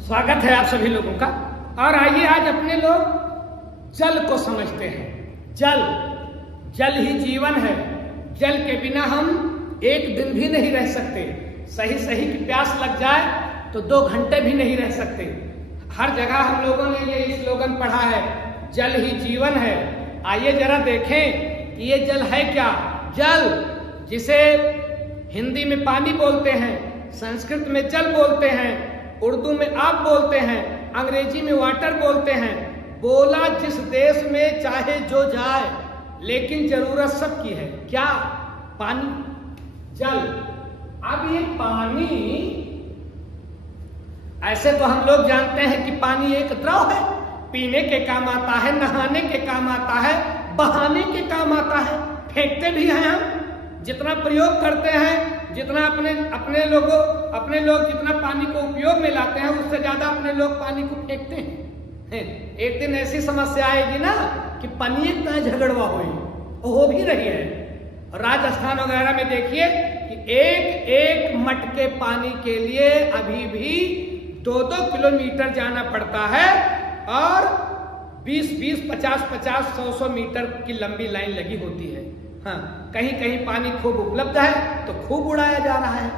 स्वागत है आप सभी लोगों का। और आइए आज अपने लोग जल को समझते हैं। जल ही जीवन है। जल के बिना हम एक दिन भी नहीं रह सकते। सही की प्यास लग जाए तो 2 घंटे भी नहीं रह सकते। हर जगह हम लोगों ने ये स्लोगन पढ़ा है, जल ही जीवन है। आइए जरा देखें कि ये जल है क्या। जल जिसे हिंदी में पानी बोलते हैं, संस्कृत में जल बोलते हैं, उर्दू में आप बोलते हैं, अंग्रेजी में वाटर बोलते हैं। बोला जिस देश में चाहे जो जाए, लेकिन जरूरत सबकी है। क्या? पानी, जल। अब ये पानी, ऐसे तो हम लोग जानते हैं कि पानी एक द्रव है, पीने के काम आता है, नहाने के काम आता है, बहाने के काम आता है, फेंकते भी हैं हम। जितना प्रयोग करते हैं, जितना अपने लोग जितना पानी को उपयोग में लाते हैं, उससे ज्यादा अपने लोग पानी को फेंकते हैं। एक दिन ऐसी समस्या आएगी ना कि पानी इतना झगड़वा हो भी रही है। राजस्थान वगैरह में देखिए कि एक मटके पानी के लिए अभी भी 2-2 किलोमीटर जाना पड़ता है और 20-20, 50-50, 100-100 मीटर की लंबी लाइन लगी होती है। हाँ, कहीं पानी खूब उपलब्ध है तो खूब उड़ाया जा रहा है।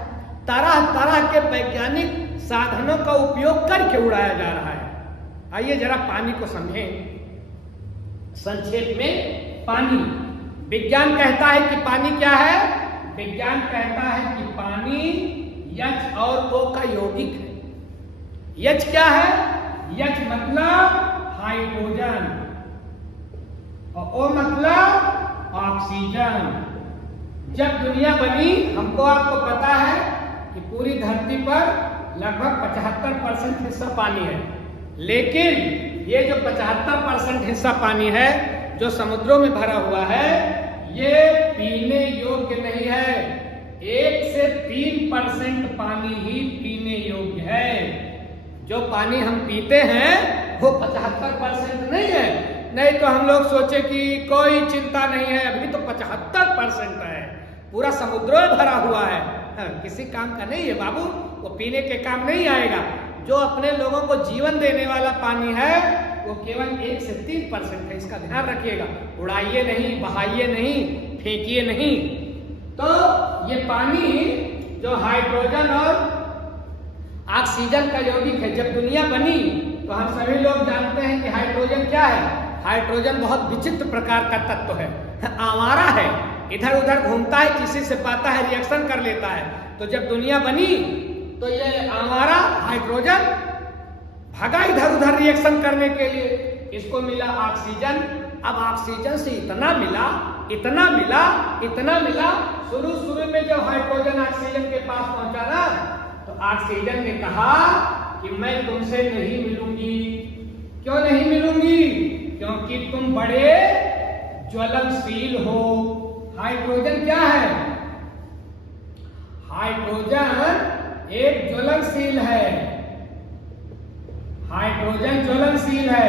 तरह के वैज्ञानिक साधनों का उपयोग करके उड़ाया जा रहा है। आइए जरा पानी को समझें। संक्षेप में, पानी, विज्ञान कहता है कि पानी क्या है? विज्ञान कहता है कि पानी यच और ओ का यौगिक है। यच क्या है? यच मतलब हाइड्रोजन और ओ मतलब ऑक्सीजन। जब दुनिया बनी, आपको पता है कि पूरी धरती पर लगभग 75% हिस्सा पानी है। लेकिन ये जो 75% हिस्सा पानी है, जो समुद्रों में भरा हुआ है, ये पीने योग्य नहीं है। 1 से 3% पानी ही पीने योग्य है। जो पानी हम पीते हैं वो 75% नहीं है। नहीं तो हम लोग सोचे कि कोई चिंता नहीं है, अभी तो 75% है, पूरा समुद्रों में भरा हुआ है। किसी काम का नहीं है बाबू, वो पीने के काम नहीं आएगा। जो अपने लोगों को जीवन देने वाला पानी है वो केवल 1 से 3% है। इसका ध्यान रखिएगा। उड़ाइए नहीं, बहाइए नहीं, फेंकिए नहीं। तो ये पानी जो हाइड्रोजन और ऑक्सीजन का यौगिक है, जब दुनिया बनी तो हम सभी लोग जानते हैं कि हाइड्रोजन क्या है। हाइड्रोजन बहुत विचित्र प्रकार का तत्व है, आवारा है, इधर उधर घूमता है, किसी से पाता है रिएक्शन कर लेता है। तो जब दुनिया बनी तो ये आवारा हाइड्रोजन भागा इधर उधर रिएक्शन करने के लिए। इसको मिला ऑक्सीजन। अब ऑक्सीजन से इतना मिला, शुरू में जब हाइड्रोजन ऑक्सीजन के पास पहुंचा ना, तो ऑक्सीजन ने कहा कि मैं तुमसे नहीं मिलूंगी। क्यों नहीं मिलूंगी? क्योंकि तुम बड़े ज्वलनशील हो। हाइड्रोजन क्या है? हाइड्रोजन एक ज्वलनशील है। हाइड्रोजन ज्वलनशील है।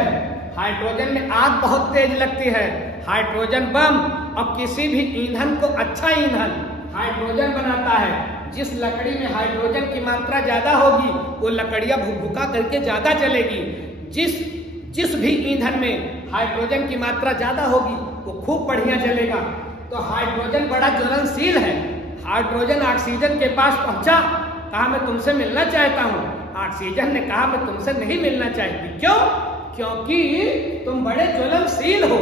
हाइड्रोजन में आग बहुत तेज लगती है। Hydrogen bomb. अब किसी भी ईंधन को अच्छा ईंधन हाइड्रोजन बनाता है। जिस लकड़ी में हाइड्रोजन की मात्रा ज्यादा होगी वो लकड़ियां भुकभुका करके ज्यादा चलेगी। जिस भी ईंधन में हाइड्रोजन की मात्रा ज्यादा होगी वो खूब बढ़िया चलेगा। तो हाइड्रोजन बड़ा ज्वलनशील है। हाइड्रोजन ऑक्सीजन के पास पहुंचा, कहा मैं तुमसे मिलना चाहता हूं। ऑक्सीजन ने कहा मैं तुमसे नहीं मिलना चाहती। क्यों? क्योंकि तुम बड़े ज्वलनशील हो।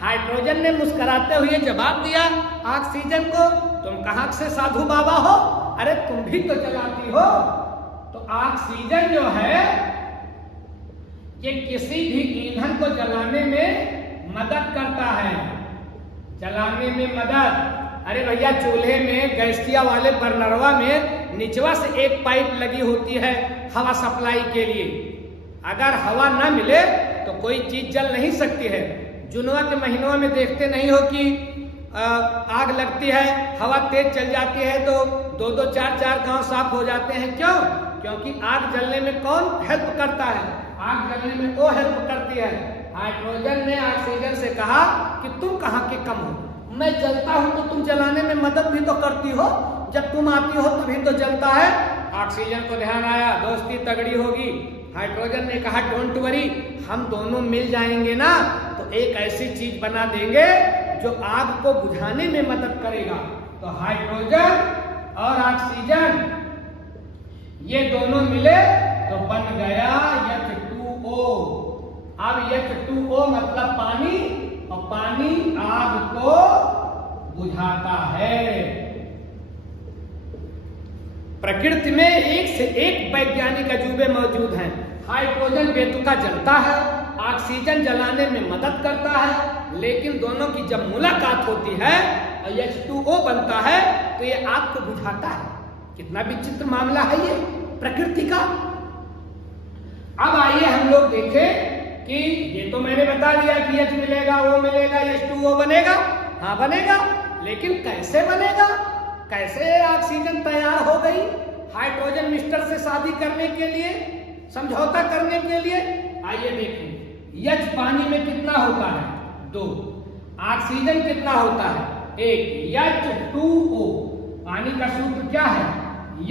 हाइड्रोजन ने मुस्कुराते हुए जवाब दिया ऑक्सीजन को, तुम कहां से साधु बाबा हो? अरे तुम भी तो जलाती हो। तो ऑक्सीजन जो है ये किसी भी ईंधन को जलाने में मदद करता है। जलाने में मदद। अरे भैया, चूल्हे में गैसिया वाले बर्नरवा में निचवा से एक पाइप लगी होती है हवा सप्लाई के लिए। अगर हवा ना मिले तो कोई चीज जल नहीं सकती है। जुनवा के महीनों में देखते नहीं हो कि आग लगती है, हवा तेज चल जाती है तो 2-2, 4-4 गांव साफ हो जाते हैं। क्यों? क्योंकि आग जलने में कौन हेल्प करता है? आग जलने में वो हेल्प करती है। हाइड्रोजन ने ऑक्सीजन से कहा कि तुम कहाँ के कम हो, मैं जलता हूं तो तुम जलाने में मदद भी तो करती हो। जब तुम आती हो तभी तो जलता है। ऑक्सीजन को ध्यान आया, दोस्ती तगड़ी होगी। हाइड्रोजन ने कहा डोंट वरी, हम दोनों मिल जाएंगे ना तो एक ऐसी चीज बना देंगे जो आग को बुझाने में मदद करेगा। तो हाइड्रोजन और ऑक्सीजन ये दोनों मिले तो बन गया H2O। अब H2O मतलब पानी, और पानी आग को बुझाता है। प्रकृति में एक से एक वैज्ञानिक अजूबे मौजूद हैं। हाइड्रोजन बेतुका जलता है, ऑक्सीजन जलाने में मदद करता है, लेकिन दोनों की जब मुलाकात होती है और H2O बनता है तो ये आग को बुझाता है। कितना विचित्र मामला है ये प्रकृति का। अब आइए हम लोग देखें कि ये तो मैंने बता दिया कि H मिलेगा, O मिलेगा, H2O बनेगा। हाँ बनेगा, लेकिन कैसे बनेगा? कैसे ऑक्सीजन तैयार हो गई हाइड्रोजन मिस्टर से शादी करने के लिए, समझौता करने के लिए? आइए देखें। H पानी में कितना होता है? 2। ऑक्सीजन कितना होता है? 1। H2O पानी का सूत्र क्या है?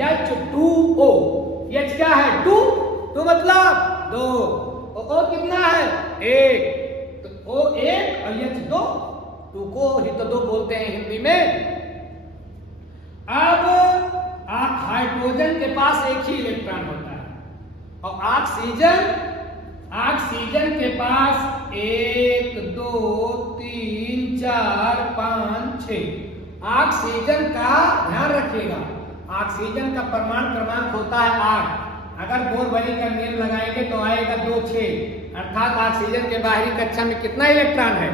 H2O। H क्या है? 2 मतलब 2। O कितना है? 1। तो O 1 और H 2, 2 को ही तो 2 बोलते हैं हिंदी में। अब हाइड्रोजन के पास एक ही इलेक्ट्रॉन होता है और ऑक्सीजन के पास 1 2 3 4 5 6। ऑक्सीजन का ध्यान रखिएगा, ऑक्सीजन का परमाणु क्रमांक होता है 8। अगर बोरबरी का नियम लगाएंगे तो आएगा 2 6, अर्थात ऑक्सीजन के बाहरी कक्षा में कितना इलेक्ट्रॉन है?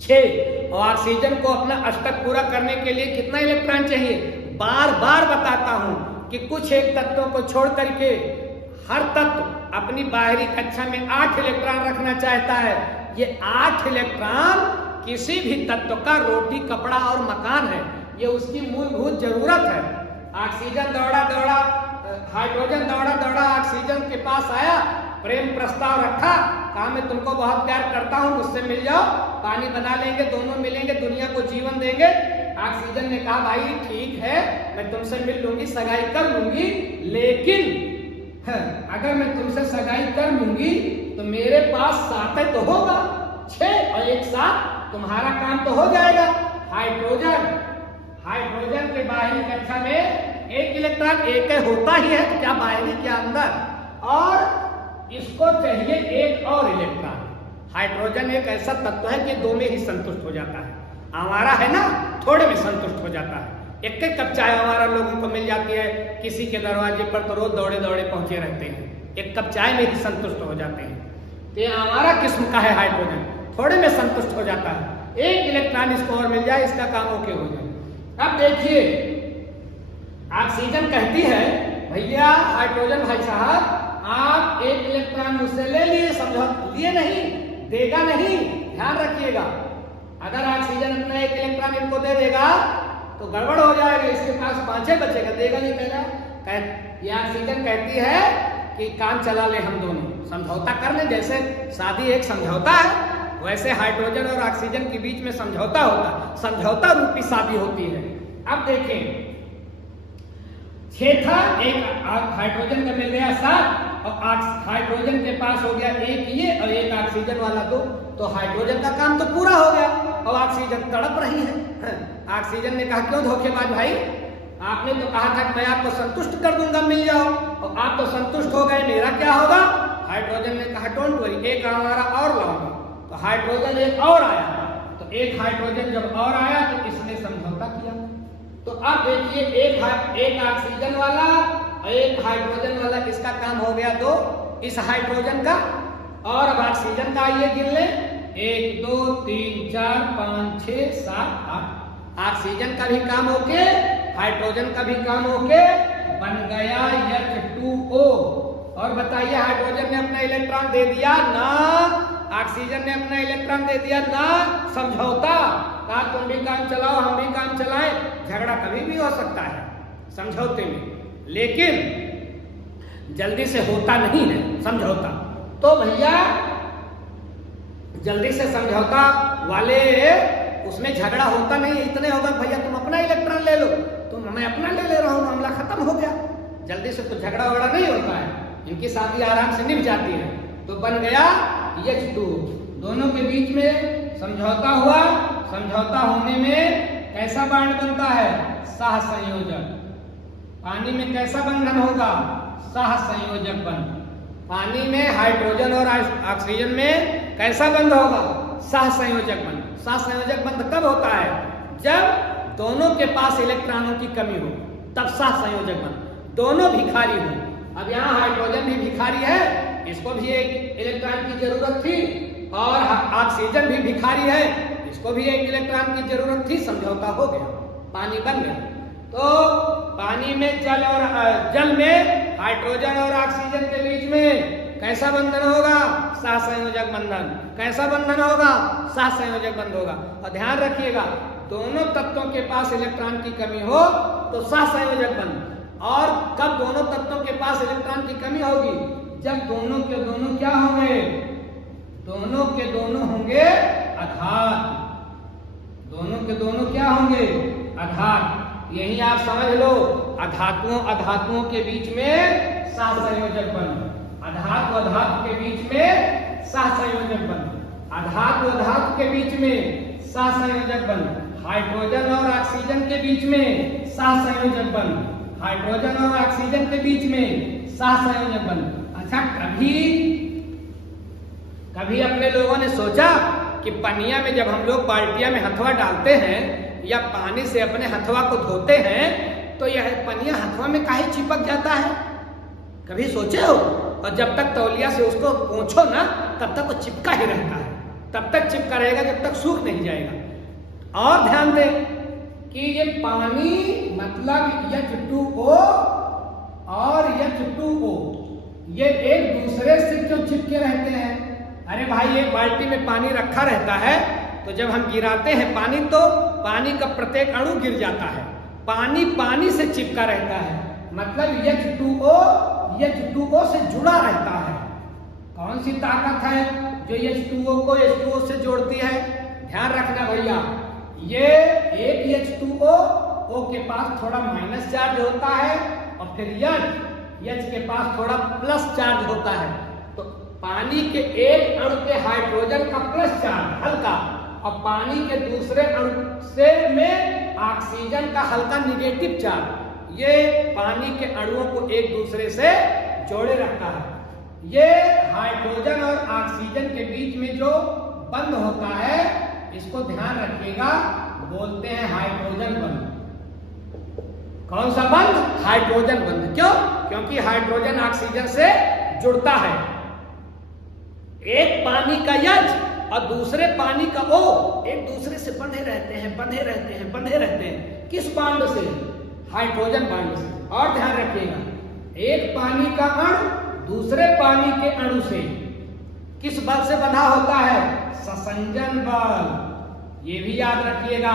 6। और ऑक्सीजन को अपना अष्टक पूरा करने के लिए कितना इलेक्ट्रॉन चाहिए? बार बार बताता हूं कि कुछ एक तत्वों को छोड़ करके हर तत्व अपनी बाहरी कक्षा में 8 इलेक्ट्रॉन रखना चाहता है। ये 8 इलेक्ट्रॉन किसी भी तत्व का रोटी, कपड़ा और मकान है, ये उसकी मूलभूत जरूरत है। ऑक्सीजन दौड़ा हाइड्रोजन दौड़ा ऑक्सीजन के पास आया, प्रेम प्रस्ताव रखा, कहा मैं तुमको बहुत प्यार करता हूं, मुझसे मिल जाओ, पानी बना लेंगे, दोनों मिलेंगे, दुनिया को जीवन देंगे। ऑक्सीजन ने कहा भाई ठीक है, मैं तुमसे मिल लूंगी, सगाई कर लूंगी, लेकिन अगर मैं तुमसे सगाई कर लूंगी तो मेरे पास 7 तो होगा, 6 और 1 7, तुम्हारा काम तो हो जाएगा। हाइड्रोजन के बाहरी कक्षा में 1 इलेक्ट्रॉन, 1 होता ही है, क्या बाहरी क्या अंदर, और इसको चाहिए 1 और इलेक्ट्रॉन। हाइड्रोजन एक ऐसा तत्व है कि 2 में ही संतुष्ट हो जाता है। हमारा है ना, थोड़े में संतुष्ट हो जाता है। एक कप चाय हमारा लोगों को मिल जाती है, किसी के दरवाजे पर तो रोज दौड़े दौड़े पहुंचे रहते हैं, 1 कप चाय में ही संतुष्ट हो जाते हैं। तो ये हमारा किस्म का है हाइड्रोजन, थोड़े में संतुष्ट हो जाता है। 1 इलेक्ट्रॉन इसको और मिल जाए, इसका काम ओके हो जाए। अब देखिए, ऑक्सीजन कहती है भैया हाइड्रोजन भाई साहब, आप 1 इलेक्ट्रॉन मुझसे ले लिए, समझो, लिए नहीं, देगा नहीं, ध्यान रखिएगा। अगर ऑक्सीजन अपना 1 इलेक्ट्रॉन इनको दे देगा तो गड़बड़ हो जाएगा, इसके पास 5 बचेगा, देगा नहीं पहला। ये ऑक्सीजन कहती है कि काम चला ले, हम दोनों समझौता कर ले। जैसे शादी एक समझौता है, वैसे हाइड्रोजन और ऑक्सीजन के बीच में समझौता होता, समझौता रूपी शादी होती है। अब देखें, 6 था, 1 हाइड्रोजन का मिल गया 7, और हाइड्रोजन के पास हो गया 1 ये और 1 ऑक्सीजन वाला 2, तो हाइड्रोजन का काम तो पूरा हो गया और ऑक्सीजन तड़प रही है। ऑक्सीजन ने कहा क्यों धोखेबाज भाई, आपने तो कहा था कि मैं आपको संतुष्ट कर दूंगा, मिल जाओ, और आप तो संतुष्ट हो गए, मेरा क्या होगा? हाइड्रोजन ने कहा डोंट वरी, 1 हमारा और लाऊंगा। तो हाइड्रोजन 1 और आया, तो 1 हाइड्रोजन जब और आया तो इसने समझौता किया। तो अब देखिए, एक ऑक्सीजन वाला और 1 हाइड्रोजन वाला, इसका काम हो गया 2 इस हाइड्रोजन का। और अब ऑक्सीजन का आइए गिन ले, 1 2 3 4 5 6 7 8। ऑक्सीजन का भी काम होके, हाइड्रोजन का भी काम होके, बन गया H2O। और बताइए, हाइड्रोजन ने अपना इलेक्ट्रॉन दे दिया ना, ऑक्सीजन ने अपना इलेक्ट्रॉन दे दिया ना, समझौता, कहा तुम भी काम चलाओ, हम भी काम चलाएं। झगड़ा कभी भी हो सकता है समझौते में, लेकिन जल्दी से होता नहीं है समझौता। तो भैया जल्दी से समझौता वाले उसमें झगड़ा होता नहीं, इतने होगा भैया तुम अपना इलेक्ट्रॉन ले लो, तुम मैं अपना ले ले रहा हूं, मामला खत्म खत्म हो गया, जल्दी से कुछ झगड़ा वगड़ा नहीं होता है, इनकी शादी आराम से निभ जाती है। तो बन गया H2। दोनों के बीच में समझौता हुआ, समझौता होने में कैसा बॉन्ड बनता है? सहसंयोजक। पानी में कैसा बंधन होगा? सहसंयोजक बंध। पानी में हाइड्रोजन और ऑक्सीजन में कैसा बंध होगा? सहसंयोजक बंध। सहसंयोजक बंध कब होता है? जब दोनों के पास इलेक्ट्रॉनों की कमी हो, तब सहसंयोजक बंध। दोनों भिखारी हो। अब यहाँ हाइड्रोजन भी भिखारी है, इसको भी एक इलेक्ट्रॉन की जरूरत थी, और ऑक्सीजन भी भिखारी है, इसको भी एक इलेक्ट्रॉन की जरूरत थी। समझौता हो गया, पानी बन गया। तो पानी में जल में हाइड्रोजन और ऑक्सीजन के बीच में कैसा बंधन होगा? सहसंयोजक बंधन। कैसा बंधन होगा? सहसंयोजक बंधन होगा। और ध्यान रखिएगा, दोनों तत्वों के पास इलेक्ट्रॉन की कमी हो तो सहसंयोजक बंधन। और कब दोनों तत्वों के पास इलेक्ट्रॉन की कमी होगी? जब दोनों के दोनों क्या होंगे? दोनों के दोनों होंगे अघात। दोनों के दोनों क्या होंगे? अघात। यही आप समझ लो, अधातुओं के बीच में सहसंयोजक बंध। अधातु के बीच में सहसंयोजक बंध। अधातु के बीच में सहसंयोजक बंध। हाइड्रोजन और ऑक्सीजन के बीच में सहसंयोजक बंध। हाइड्रोजन और ऑक्सीजन के बीच में सहसंयोजक बंध। अच्छा, कभी अपने लोगों ने सोचा कि पनिया में जब हम लोग बाल्टिया में हथवा डालते हैं या पानी से अपने हथवा को धोते हैं तो यह पनिया हथवा में काहे चिपक जाता है? कभी सोचे हो? और जब तक तौलिया से उसको पोंछो ना, तब तक वो चिपका ही रहता है, तब तक चिपका रहेगा जब तक सूख नहीं जाएगा। और ध्यान दें कि ये पानी मतलब H2O और H2O ये एक दूसरे से क्यों चिपके रहते हैं? अरे भाई, एक बाल्टी में पानी रखा रहता है, तो जब हम गिराते हैं पानी तो पानी का प्रत्येक अणु गिर जाता है, पानी से चिपका रहता है, मतलब H2O से जुड़ा रहता है। कौन सी ताकत है जो H2O को H2O से जोड़ती है? ध्यान रखना भैया, ये एक H2O के पास थोड़ा माइनस चार्ज होता है और फिर H के पास थोड़ा प्लस चार्ज होता है। तो पानी के एक अणु के हाइड्रोजन का प्लस चार्ज हल्का और पानी के दूसरे अणु से में ऑक्सीजन का हल्का निगेटिव चार्ज, ये पानी के अणुओं को एक दूसरे से जोड़े रखता है। ये हाइड्रोजन और ऑक्सीजन के बीच में जो बंध होता है, इसको ध्यान रखिएगा, बोलते हैं हाइड्रोजन बंध। कौन सा बंध? हाइड्रोजन बंध। क्यों? क्योंकि हाइड्रोजन ऑक्सीजन से जुड़ता है। एक पानी का H और दूसरे पानी का O एक दूसरे से बंधे रहते हैं। किस बांड से? हाइड्रोजन बांड से। और ध्यान रखिएगा, एक पानी का अणु दूसरे पानी के अणु से किस बल से बंधा होता है? ससंजन बल। ये भी याद रखिएगा,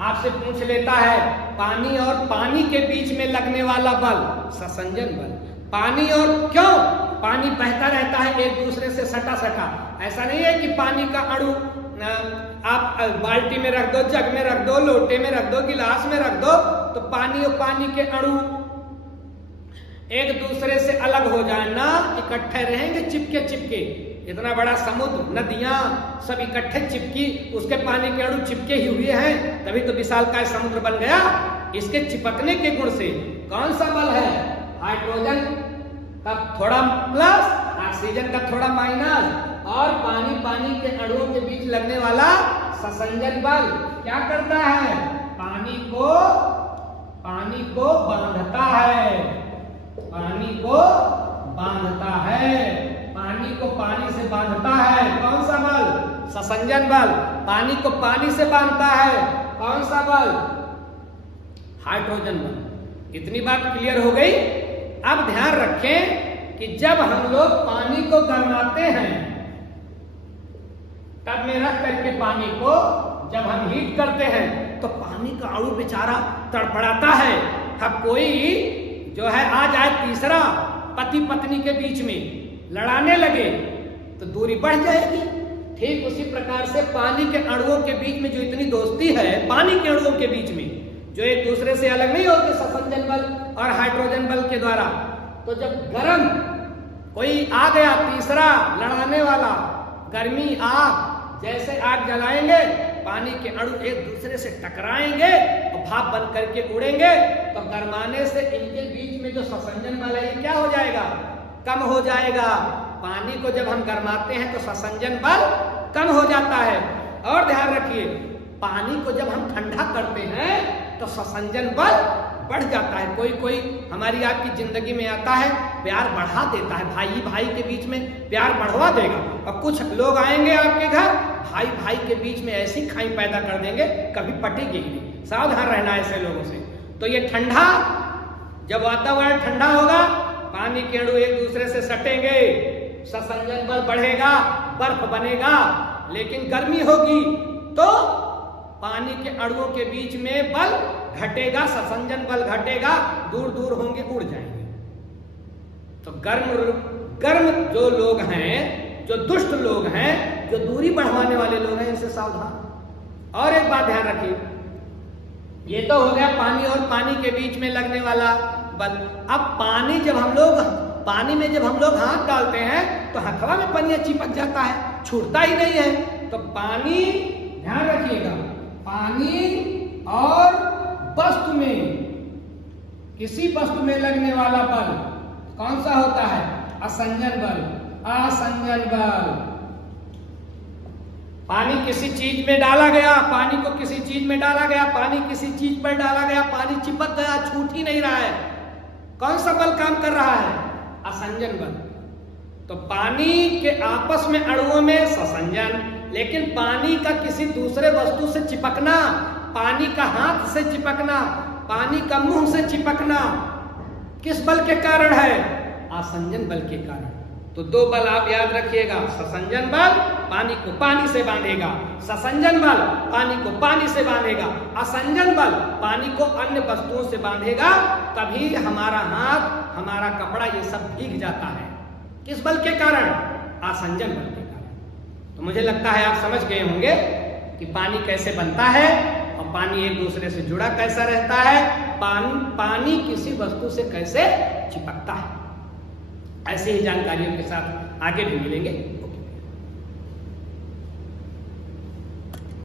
आपसे पूछ लेता है पानी और पानी के बीच में लगने वाला बल, ससंजन बल। पानी और क्यों? पानी बहता रहता है एक दूसरे से सटा। ऐसा नहीं है कि पानी का अणु आप बाल्टी में रख दो, जग में रख दो, लोटे में रख दो, गिलास में रख दो, तो पानी और पानी के अणु एक दूसरे से अलग हो जाए ना, इकट्ठे रहेंगे चिपके। इतना बड़ा समुद्र, नदियां सब इकट्ठे चिपकी, उसके पानी के अणु चिपके ही हुए हैं, तभी तो विशालकाय समुद्र बन गया। इसके चिपकने के गुण से कौन सा बल है? हाइड्रोजन का थोड़ा प्लस, ऑक्सीजन का थोड़ा माइनस, और पानी के अणुओं के बीच लगने वाला ससंजन बल क्या करता है? पानी को बांधता है। पानी को पानी से बांधता है। कौन सा बल? ससंजन बल। पानी को पानी से बांधता है। कौन सा बल? हाइड्रोजन बल। इतनी बात क्लियर हो गई। अब ध्यान रखें कि जब हम लोग पानी को गरमाते हैं, टब में रख करके पानी को जब हम हीट करते हैं तो पानी का अणु बेचारा तड़पड़ाता है। अब कोई जो है आ जाए तीसरा पति पत्नी के बीच में लड़ाने लगे तो दूरी बढ़ जाएगी। ठीक उसी प्रकार से पानी के अणुओं के बीच में जो इतनी दोस्ती है, पानी के अणुओं के बीच में जो एक दूसरे से अलग नहीं होते, ससंजन बल और हाइड्रोजन बल के द्वारा। तो जब गर्म कोई आ गया तीसरा लड़ाने वाला, गर्मी आग, जैसे आग जलाएंगे पानी के अणु एक दूसरे से टकराएंगे और भाप बन करके उड़ेंगे, तो गरमाने से इनके बीच में जो ससंजन बल है क्या हो जाएगा? कम हो जाएगा। पानी को जब हम गरमाते हैं तो ससंजन बल कम हो जाता है। और ध्यान रखिए, पानी को जब हम ठंडा करते हैं तो ससंजन बल बढ़ जाता है। कोई कोई हमारी आपकी जिंदगी में आता है, प्यार बढ़ा देता है, भाई भाई के बीच में प्यार बढ़वा देगा। और कुछ लोग आएंगे आपके घर, भाई भाई के बीच में ऐसी खाई पैदा कर देंगे, कभी पटेगी ही नहीं। सावधान रहना ऐसे लोगों से। तो ये ठंडा, जब वातावरण ठंडा होगा, पानी के अणु एक दूसरे से सटेंगे, ससंजन बल बढ़ेगा, बर्फ बनेगा। लेकिन गर्मी होगी तो पानी के अणुओं के बीच में बल घटेगा, ससंजन बल घटेगा, दूर दूर होंगे, उड़ जाएंगे। तो गर्म जो लोग हैं, जो दुष्ट लोग हैं, जो दूरी बढ़वाने वाले लोग हैं, इनसे सावधान। और एक बात ध्यान रखिए, ये तो हो गया पानी और पानी के बीच में लगने वाला बल। अब पानी में जब हम लोग हाथ डालते हैं तो हथवा में पनिया चिपक जाता है, छूटता ही नहीं है। तो पानी, ध्यान रखिएगा, पानी और वस्तु में, किसी वस्तु में लगने वाला बल कौन सा होता है? असंजन बल। असंजन बल, पानी किसी चीज में डाला गया, पानी को किसी चीज में डाला गया, पानी किसी चीज पर डाला गया, पानी चिपक गया, छूट ही नहीं रहा है। कौन सा बल काम कर रहा है? असंजन बल। तो पानी के आपस में अणुओं में ससंजन, लेकिन पानी का किसी दूसरे वस्तु से चिपकना, पानी का हाथ से चिपकना, पानी का मुंह से चिपकना, किस बल के कारण है? असंजन बल के कारण। तो दो बल आप याद रखिएगा, ससंजन बल पानी को पानी से बांधेगा, ससंजन बल पानी को पानी से बांधेगा, असंजन बल पानी को अन्य वस्तुओं से बांधेगा। तभी हमारा हाथ, हमारा कपड़ा, ये सब भीग जाता है। किस बल के कारण? असंजन बल के कारण। तो मुझे लगता है आप समझ गए होंगे कि पानी कैसे बनता है और पानी एक दूसरे से जुड़ा कैसा रहता है, पानी किसी वस्तु से कैसे चिपकता है। ऐसे ही जानकारियों के साथ आगे भी मिलेंगे।